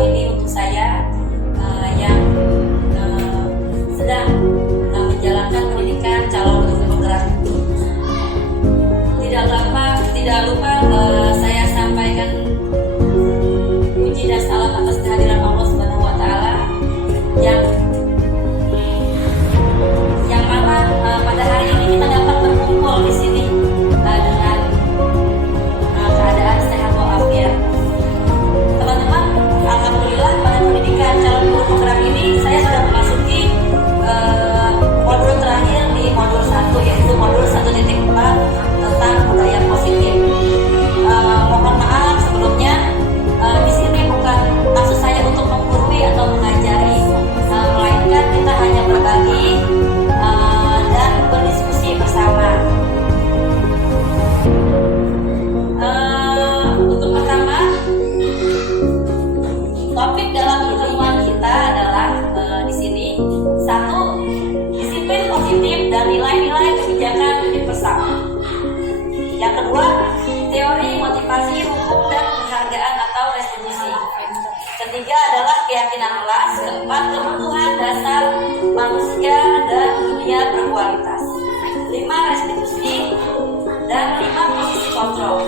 ini untuk saya yang sedang menjalankan pendidikan calon guru penggerak. Tidak lupa saya sampaikan puji dan salam atas kehadiran Allah Subhanahu wa taala yang mana pada hari ini kita dapat berkumpul di sini dengan keadaan sehat walafiat. Teman-teman, alhamdulillah pada pendidikan calon guru penggerak ini saya sudah memasuki modul terakhir di modul 1, yaitu modul 1.4 tentang budaya positif. Mohon maaf sebelumnya, di sini bukan maksud saya untuk menggurui atau mengajari, melainkan kita hanya berbagi dan berdiskusi bersama. Untuk pertama, topik dalam pertemuan kita adalah di sini satu, disiplin positif dan nilai-nilai kebijakan universal. Yang kedua, teori motivasi hukum dan penghargaan atau restitusi. Ketiga adalah keyakinan kelas. Keempat, kebutuhan dasar manusia dan dunia berkualitas. 5, restitusi. Dan 5, posisi kontrol.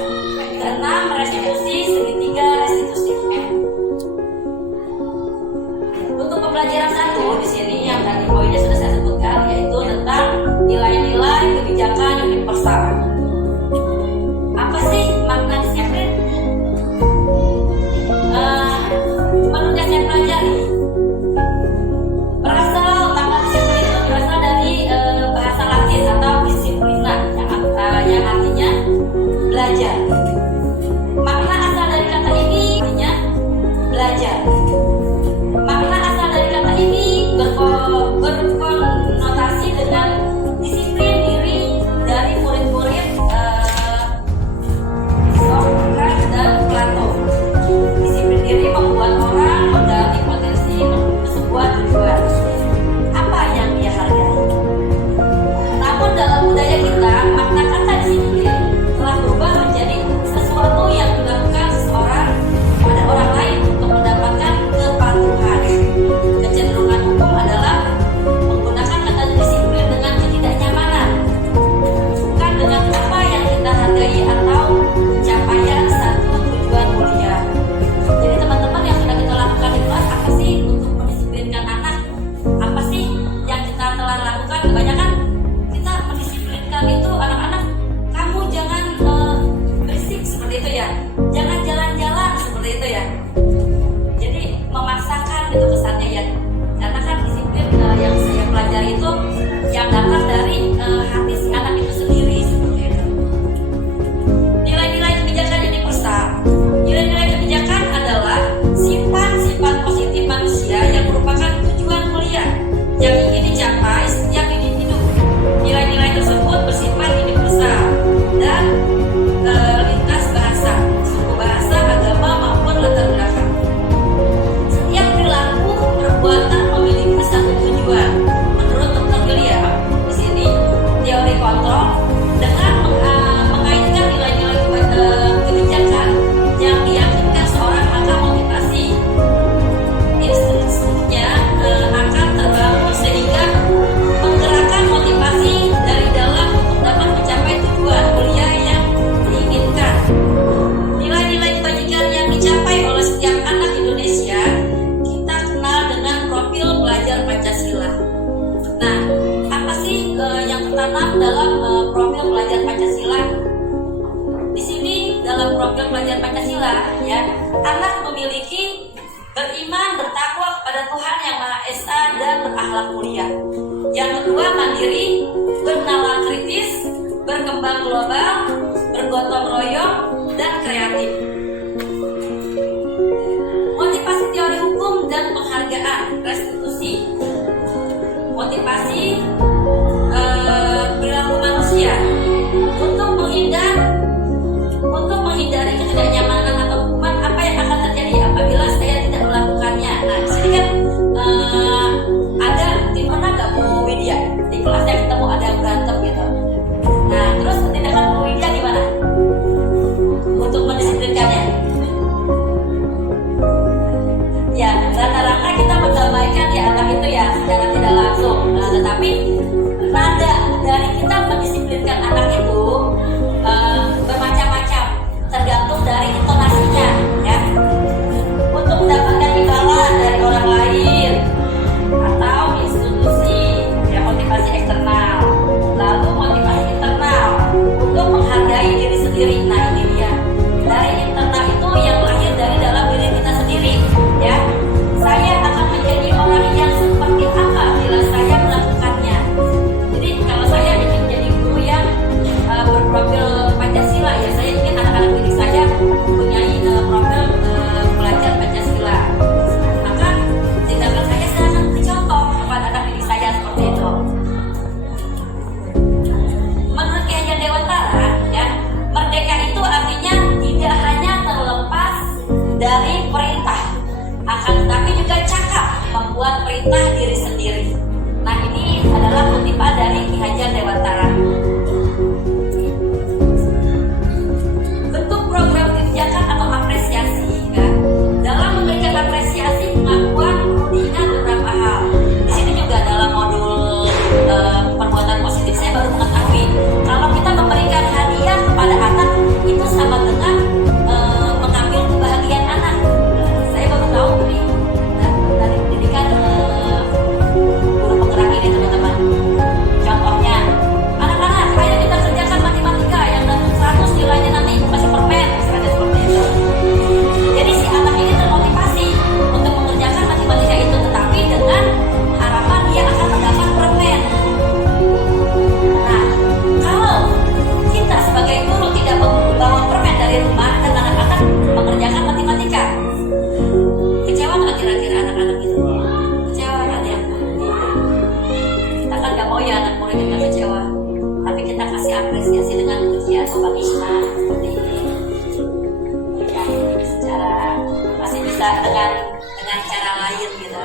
Keenam, restitusi. Segitiga restitusi. Untuk pembelajaran 1 di sini yang tadi poinnya sudah saya sebutkan, yaitu tentang nilai-nilai kebijakan universal. Apa sih makna disiplin? Menurut yang saya pelajari, makna disiplin itu berasal dari bahasa Latin atau disiplina, yang artinya belajar. Makna asal dari kata ini artinya belajar. Makna asal dari kata ini berkonotasi dengan disiplin diri dari murid-murid Sokrates dan Plato. Disiplin diri membuat orang menggali potensi menuju sebuah tujuan. Apa yang dia hargai? Namun dalam budaya kita, makna kata disiplin telah berubah menjadi sesuatu yang dilakukan seseorang pada orang lain untuk mendapatkan kepatuhan. Kecenderungan hukum adalah menggunakan kata disiplin dengan ketidaknyamanan, bukan dengan apa yang kita hargai atau pencapaian satu tujuan mulia. Jadi teman-teman, yang sudah kita lakukan di kelas apa sih untuk mendisiplinkan anak? Apa sih yang kita telah lakukan? Kebanyakan kita mendisiplinkan itu anak-anak, kamu jangan berisik seperti itu ya, jangan jalan-jalan seperti itu ya. Jadi memaksakan itu kesannya ya, karena kan disiplin yang saya pelajari itu yang datang dari hati si anak itu sendiri seperti itu. Nilai-nilai kebijakan universal. Nilai-nilai kebijakan adalah sifat-sifat positif manusia yang merupakan tujuan mulia yang ingin dicapai setiap individu. Nilai-nilai tersebut bersifat universal dan lintas bahasa, suku bahasa, agama maupun latar belakang. Setiap perilaku perbuatan memiliki satu tujuan. Menurut Dr. William, di sini teori kontrol dengan mengaitkan nilai-nilai kebijakan yang diyakinkan seorang, maka motivasi instrukturnya akan terbangun sehingga menggerakkan motivasi dari dalam untuk dapat mencapai tujuan mulia yang diinginkan. Nilai-nilai kebajikan yang dicapai oleh setiap anak Indonesia kita kenal dengan profil pelajar Pancasila. Nah, apa sih yang tertanam dalam profil pelajar Pancasila? Di sini dalam profil pelajar Pancasila ya, anak memiliki beriman, bertakwa kepada Tuhan Yang Maha Esa dan berakhlak mulia. Yang kedua, mandiri, bernalar kritis, berkembang global, bergotong royong, dan kreatif. Motivasi teori hukum dan penghargaan, restitusi. Motivasi perilaku manusia untuk menghindari ketidaknyamanan atau hukuman. Apa yang akan terjadi apabila saya tidak melakukannya? Nah, di sini kan ada di mana nggak Bu Widya di kelasnya ketemu ada yang berantem gitu. Nah, terus tindakan Bu Widya gimana untuk mendisiplinkannya? gitu ya secara tidak langsung. Tetapi nada dari kita mendisiplinkan anak itu bermacam-macam, tergantung dari intonasinya ya. Untuk mendapatkan imbalan dari orang lain atau institusi, ya motivasi eksternal, lalu motivasi internal untuk menghargai diri sendiri. Nah ini dia, dari internal itu yang lahir dari dalam diri kita sendiri ya. Saya akan menjadi orang yang seperti apa bila saya melakukannya. Jadi kalau saya ingin menjadi guru yang berprofil Pancasila, ya saya ingin anak-anak didik saya mempunyai profil pelajar Pancasila. Maka tindakan saya akan mencontoh kepada anak didik saya seperti itu. Menurut Ki Hajar Dewantara ya, merdeka itu artinya tidak hanya terlepas dari perintah, akan tetapi juga cakap membuat perintah diri sendiri. Nah ini adalah kutipan dari Ki Hajar Dewantara. Bentuk program kebijakan atau apresiasi ya. Dalam memberikan apresiasi, pengakuan perlu diingat beberapa hal. Di sini juga dalam modul perbuatan positif saya baru mengetahui kalau kita memberikan hadiah kepada anak itu sama dengan mengambil kebahagiaan anak. Saya baru tahu ini dari pendidikan guru penggerak ini teman-teman. Contohnya, anak-anak, ayo kita kerjakan matematika yang dapat 100 nilainya nanti ibu kasih permen, misalnya seperti itu. Jadi si anak ini termotivasi untuk mengerjakan matematika itu, tetapi dengan harapan dia akan mendapat permen. Nah, kalau kita sebagai guru tidak membawa permen dari rumah dan anak-anak mengerjakan matematika, kecewa nggak kira-kira anak-anak itu? Kecewa kan ya? Kita kan nggak mau ya anak murid kita kecewa, tapi kita kasih apresiasi dengan pujian Sobat Isma seperti ini. Ya, secara masih bisa dengan cara lain gitu.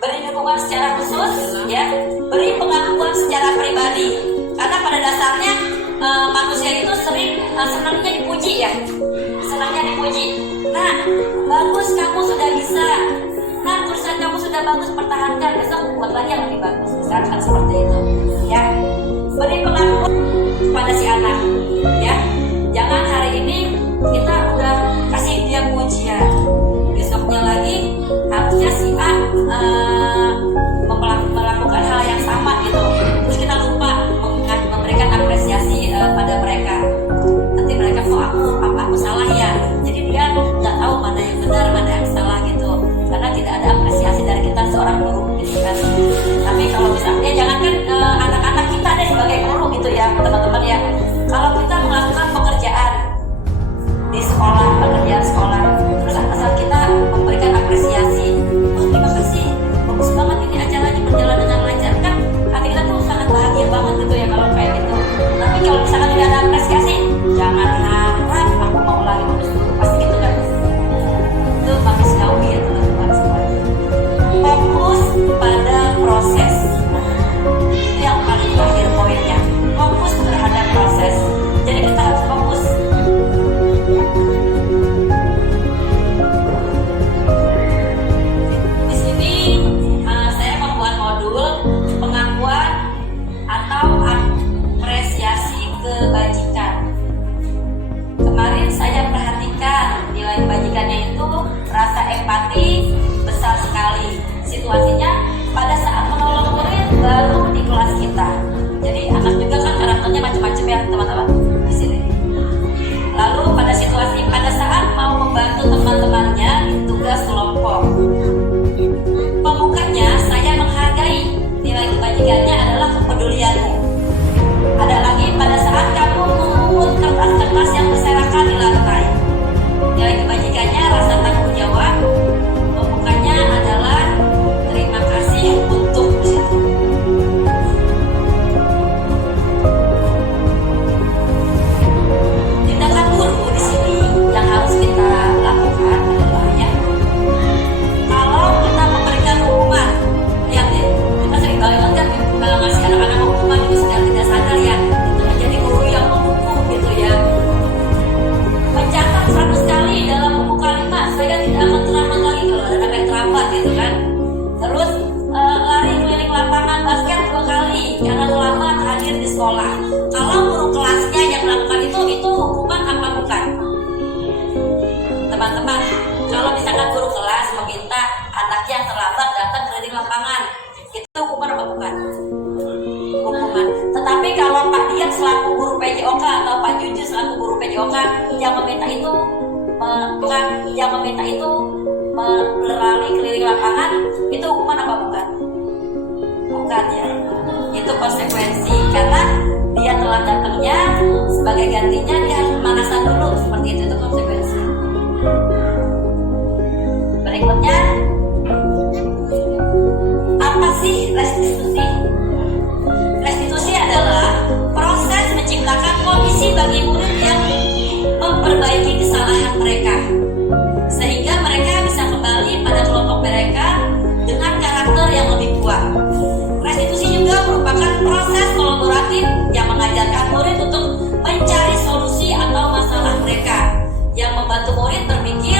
Beri dukungan secara khusus, ya. Beri pengakuan secara pribadi. Karena pada dasarnya manusia itu sering senangnya dipuji ya, senangnya dipuji. Nah, bagus kamu sudah bisa. Nah, tulisan kamu sudah bagus, pertahankan, besok buat lagi yang lebih bagus. Misalkan seperti itu, ya. Beri pengakuan kepada si anak, ya. Jangan hari ini kita udah kasih dia pujian, besoknya lagi harusnya si A melakukan hal yang sama gitu. Terus kita lupa memberikan apresiasi pada mereka. Nanti mereka aku salah ya. Jadi dia nggak tahu mana yang benar, mana yang salah gitu. Karena tidak ada apresiasi dari kita seorang guru gitu kan. Tapi kalau misalnya jangankan anak-anak kita deh sebagai guru gitu ya teman-teman ya. Kalau kita melakukan pekerjaan di sekolah sekolah. Kalau guru kelasnya yang melakukan itu hukuman apa bukan? Teman-teman, kalau misalkan guru kelas meminta anaknya yang terlambat datang keliling lapangan, itu hukuman apa bukan? Hukuman. Tetapi kalau Pak Dian selaku guru PJOK atau Pak Juju selaku guru PJOK yang meminta itu berlari keliling lapangan, itu hukuman apa bukan? Bukan ya. Itu konsekuensi karena dia telah datangnya, sebagai gantinya dia harus pemanasan dulu, seperti itu konsekuensi. Berikutnya, apa sih restitusi? Restitusi adalah proses menciptakan kondisi bagi murid yang memperbaiki kesalahan mereka, sehingga mereka bisa kembali pada kelompok mereka dengan karakter yang lebih kuat. Restitusi juga merupakan proses kolaboratif yang mengajarkan murid untuk mencari solusi atau masalah mereka, yang membantu murid berpikir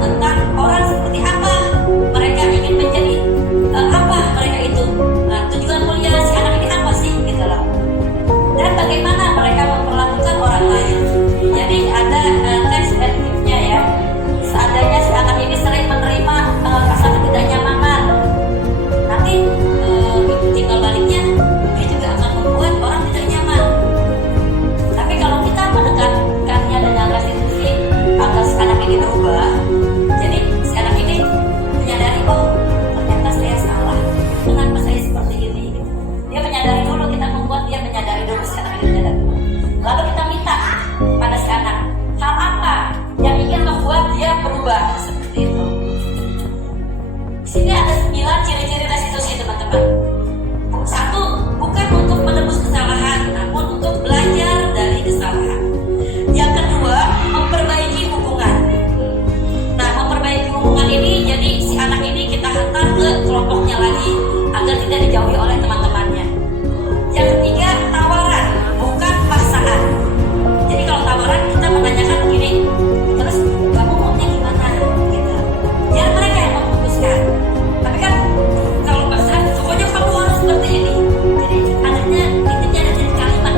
tentang orang seperti apa mereka ingin menjadi, apa mereka itu, tujuan mulia si anak ini apa sih gitu loh, dan bagaimana mereka memperlakukan orang lain. Jadi ada teks etiknya ya. Seandainya si anak ini sering menerima rasa ketidaknyamanan, nanti tinggal baliknya dia juga akan membuat orang tidak nyaman. Tapi kalau kita mendekatkannya dengan restitusi agar si anak ini berubah, jadi si anak ini menyadari, oh ternyata saya salah, kenapa saya seperti ini gitu. Dia menyadari dulu, kita membuat dia menyadari dulu, si anak ini menyadari dulu. Lalu kita minta pada si anak hal apa yang ingin membuat dia berubah, seperti itu. Di sini ada 9 ciri-ciri restitusi, teman-teman. Satu, bukan untuk menebus kesalahan, namun untuk belajar dari kesalahan. Yang kedua, memperbaiki hubungan. Nah, memperbaiki hubungan ini, jadi si anak ini kita hantar ke kelompoknya lagi agar tidak dijauhi oleh teman-temannya. Yang ketiga, tawaran, bukan paksaan. Jadi kalau tawaran kita menanyakan begini, terus kamu maunya gimana gitu. Biar mereka yang memutuskan. Tapi kan kalau paksaan, pokoknya kamu harus seperti ini. Jadi adanya intinya ada jadi kalimat.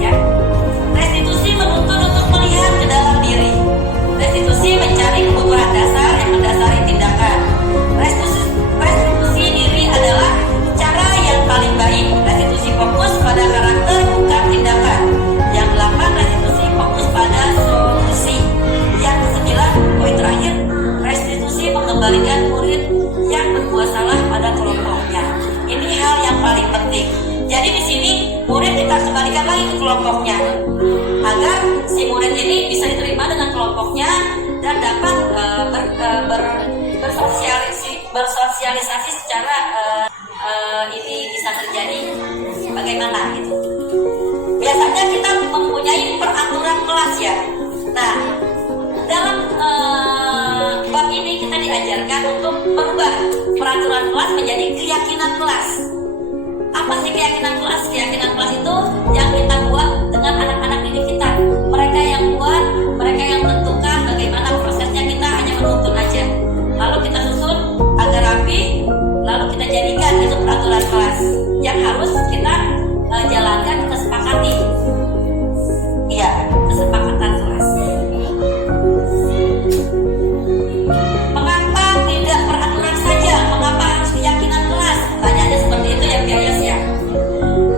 Ya. Restitusi menuntut untuk melihat ke dalam diri. Restitusi mencari kebutuhan dasar yang mendasari tindakan. Restitusi diri adalah cara yang paling baik. Restitusi fokus pada karakter bukan tindakan. Yang 8, restitusi fokus pada solusi. Yang 9, poin terakhir, restitusi mengembalikan murid yang berbuat salah pada kelompoknya. Ini hal yang paling penting. Jadi di sini murid kita kembalikan lagi ke kelompoknya agar si murid ini bisa diterima dengan kelompoknya dan dapat bersosialisasi secara ini bisa terjadi bagaimana gitu. Biasanya kita mempunyai peraturan kelas ya. Nah, dalam bab ini kita diajarkan untuk merubah peraturan kelas menjadi keyakinan kelas. Apa sih keyakinan kelas? Keyakinan kelas itu yang kita buat dengan anak-anak didik kita. Mereka yang buat, mereka yang tentukan bagaimana prosesnya, kita hanya menuntun aja. Lalu kita susun agar rapi, lalu kita jadikan itu peraturan kelas yang harus kita jalankan, kita sepakati. Iya, kesepakatan kelas. Mengapa tidak peraturan saja? Mengapa harus keyakinan kelas? Tanyanya seperti itu ya bias ya.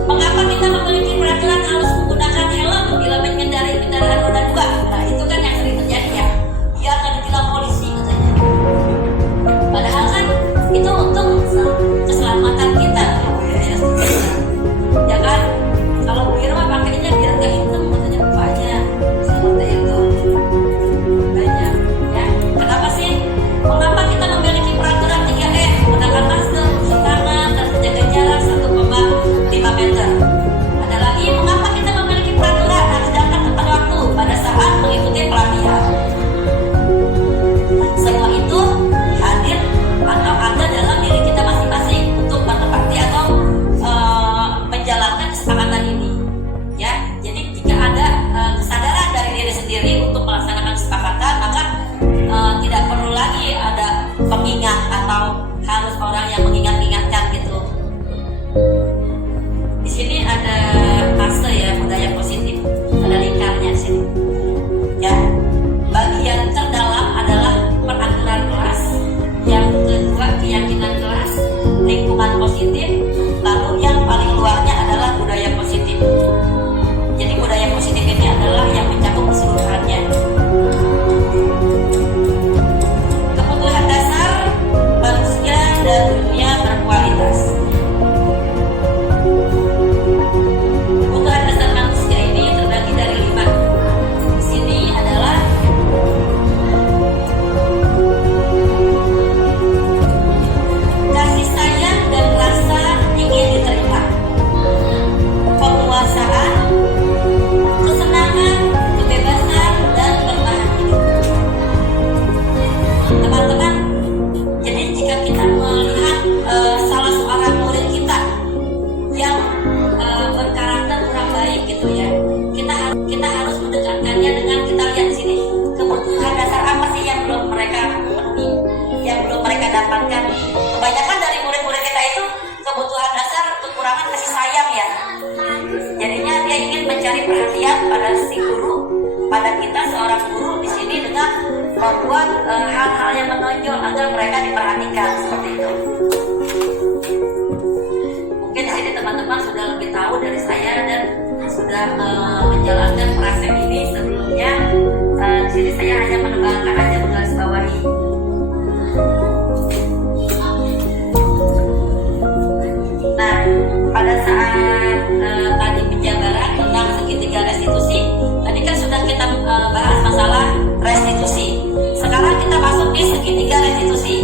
Mengapa kita memiliki peraturan harus menggunakan helm bila mengendarai kendaraan roda 2? Nah itu kan yang sering terjadi ya. Biar nggak ditilang polisi katanya. Padahal kan itu untuk keselamatan kita. Ya kan? Kalau Bu Irma pakainya biar nggak hitam katanya mukanya. Seperti itu. Banyak ya. Kenapa sih? Mengapa kita memiliki peraturan 3E? Menggunakan masker, cuci tangan, dan menjaga jarak 1,5 meter. Ada lagi, mengapa kita memiliki peraturan harus datang tepat waktu pada saat mengikuti pelatihan? Semua itu hadir atau ada dalam diri kita masing-masing untuk menepati atau menjalankan kesepakatan ini. Ya, jadi jika ada kesadaran dari diri sendiri untuk melaksanakan kesepakatan, maka tidak perlu lagi ada pengingat atau harus orang yang mengingat-ingatkan gitu. Di sini ada fase ya budaya positif. Ada lingkarnya di sini. Ya, bagian terdalam adalah peraturan kelas, yang kedua keyakinan kelas, lingkungan positif, lalu yang paling luarnya adalah budaya positif. Jadi budaya positif ini adalah yang mencakup keseluruhannya. Kebutuhan dasar manusia dan dunia berkualitas. Kebutuhan dasar manusia ini terbagi dari 5. Di sini adalah kasih sayang dan rasa ingin diterima, penguasaan, kesenangan, kebebasan, dan bertahan hidup. Teman-teman, jadi jika kita melihat salah seorang murid kita yang berkarakter kurang baik gitu ya, kita harus mendekatkannya dengan kita lihat di sini kebutuhan dasar apa sih yang belum mereka penuhi, yang belum mereka dapatkan. Kebanyakan dari murid-murid kita itu kebutuhan dasar kekurangan kasih sayang ya. Jadinya dia ingin mencari perhatian pada si guru, pada kita seorang guru di sini dengan membuat hal-hal yang menonjol agar mereka diperhatikan seperti itu. Mungkin di sini teman-teman sudah lebih tahu dari saya dan sudah menjalankan praktek ini sebelumnya. Di sini saya hanya menebalkan aja, menggarisbawahi. Nah, pada saat tadi penjabaran tentang segitiga restitusi, tadi kan sudah kita bahas masalah restitusi. Sekarang kita masuk di segitiga restitusi.